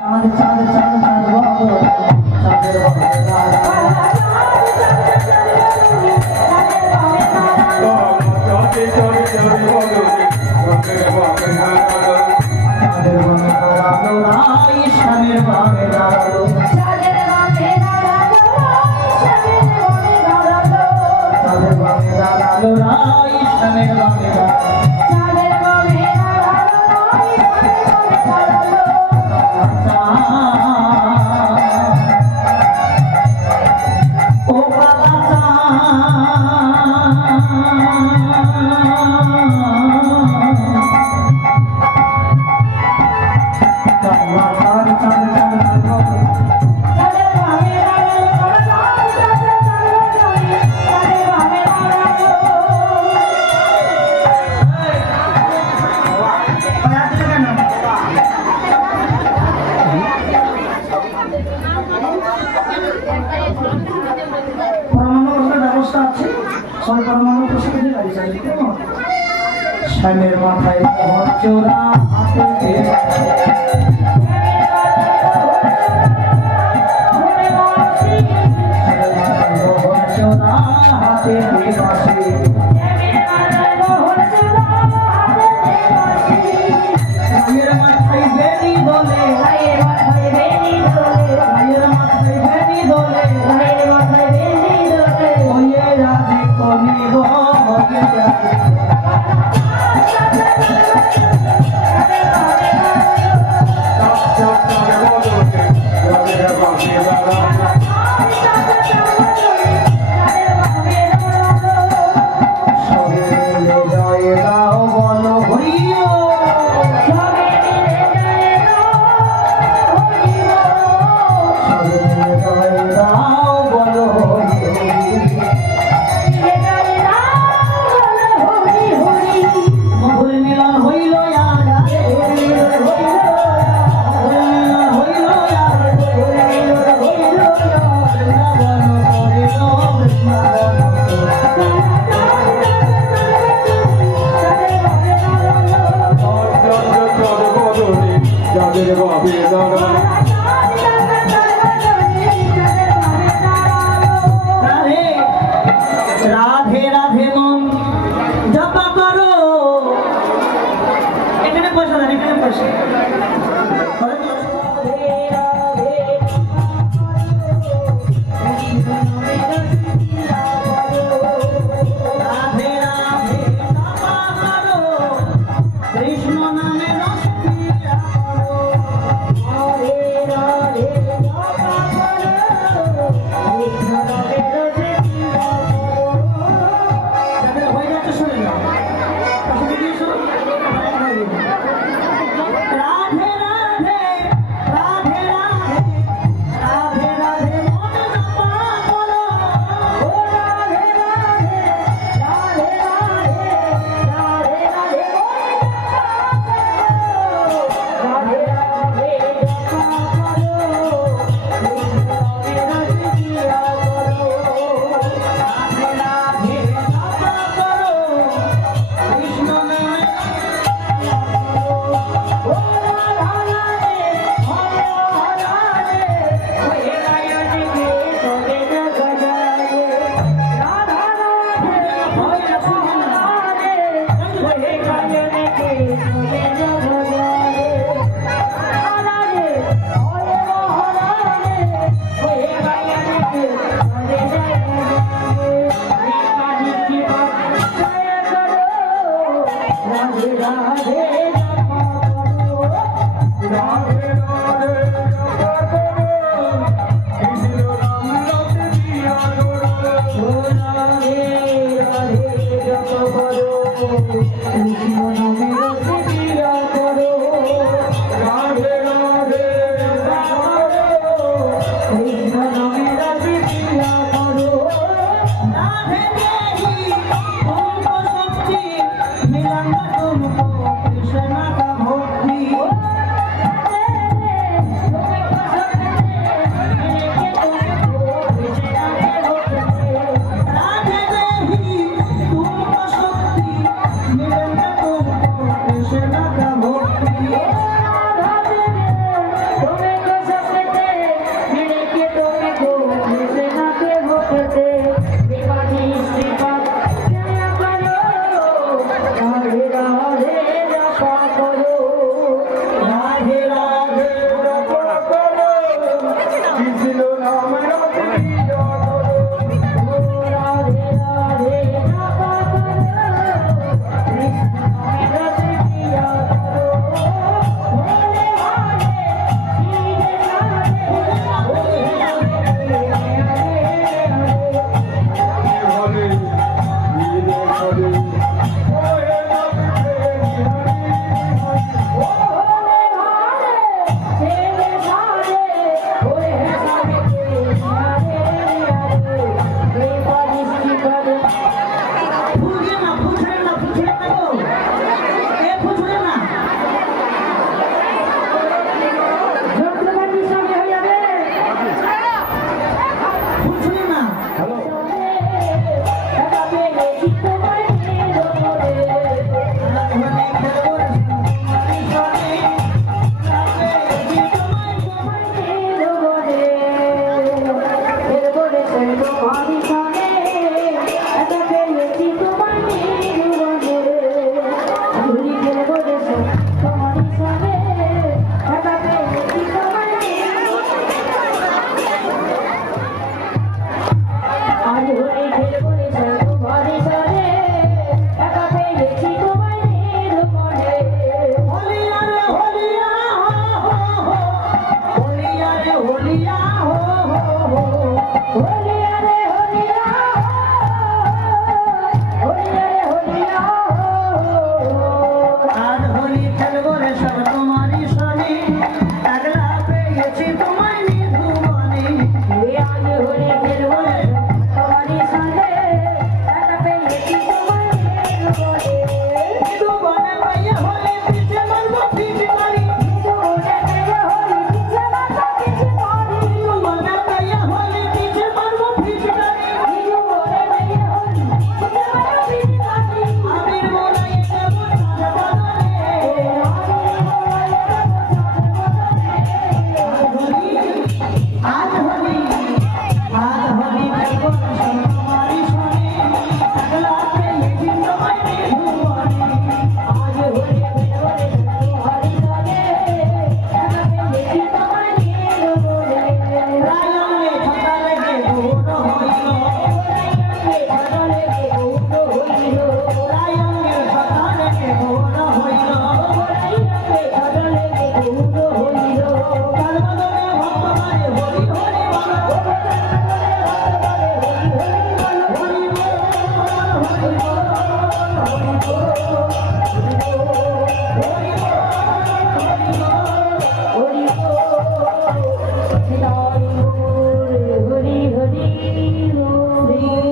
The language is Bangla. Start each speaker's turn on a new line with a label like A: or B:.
A: Lord, I am the Lord. যাচ্ছে ওই পরমাণু প্রসাদে গাড়ি চালিয়ে কেমন শ্যামের মাথায় হাতে হাতে জীবন
B: দেব আবেদন
A: রাধে রাধে মন জপা করো। এখানে বসে এখানে বসে। Thank you.
C: રાધે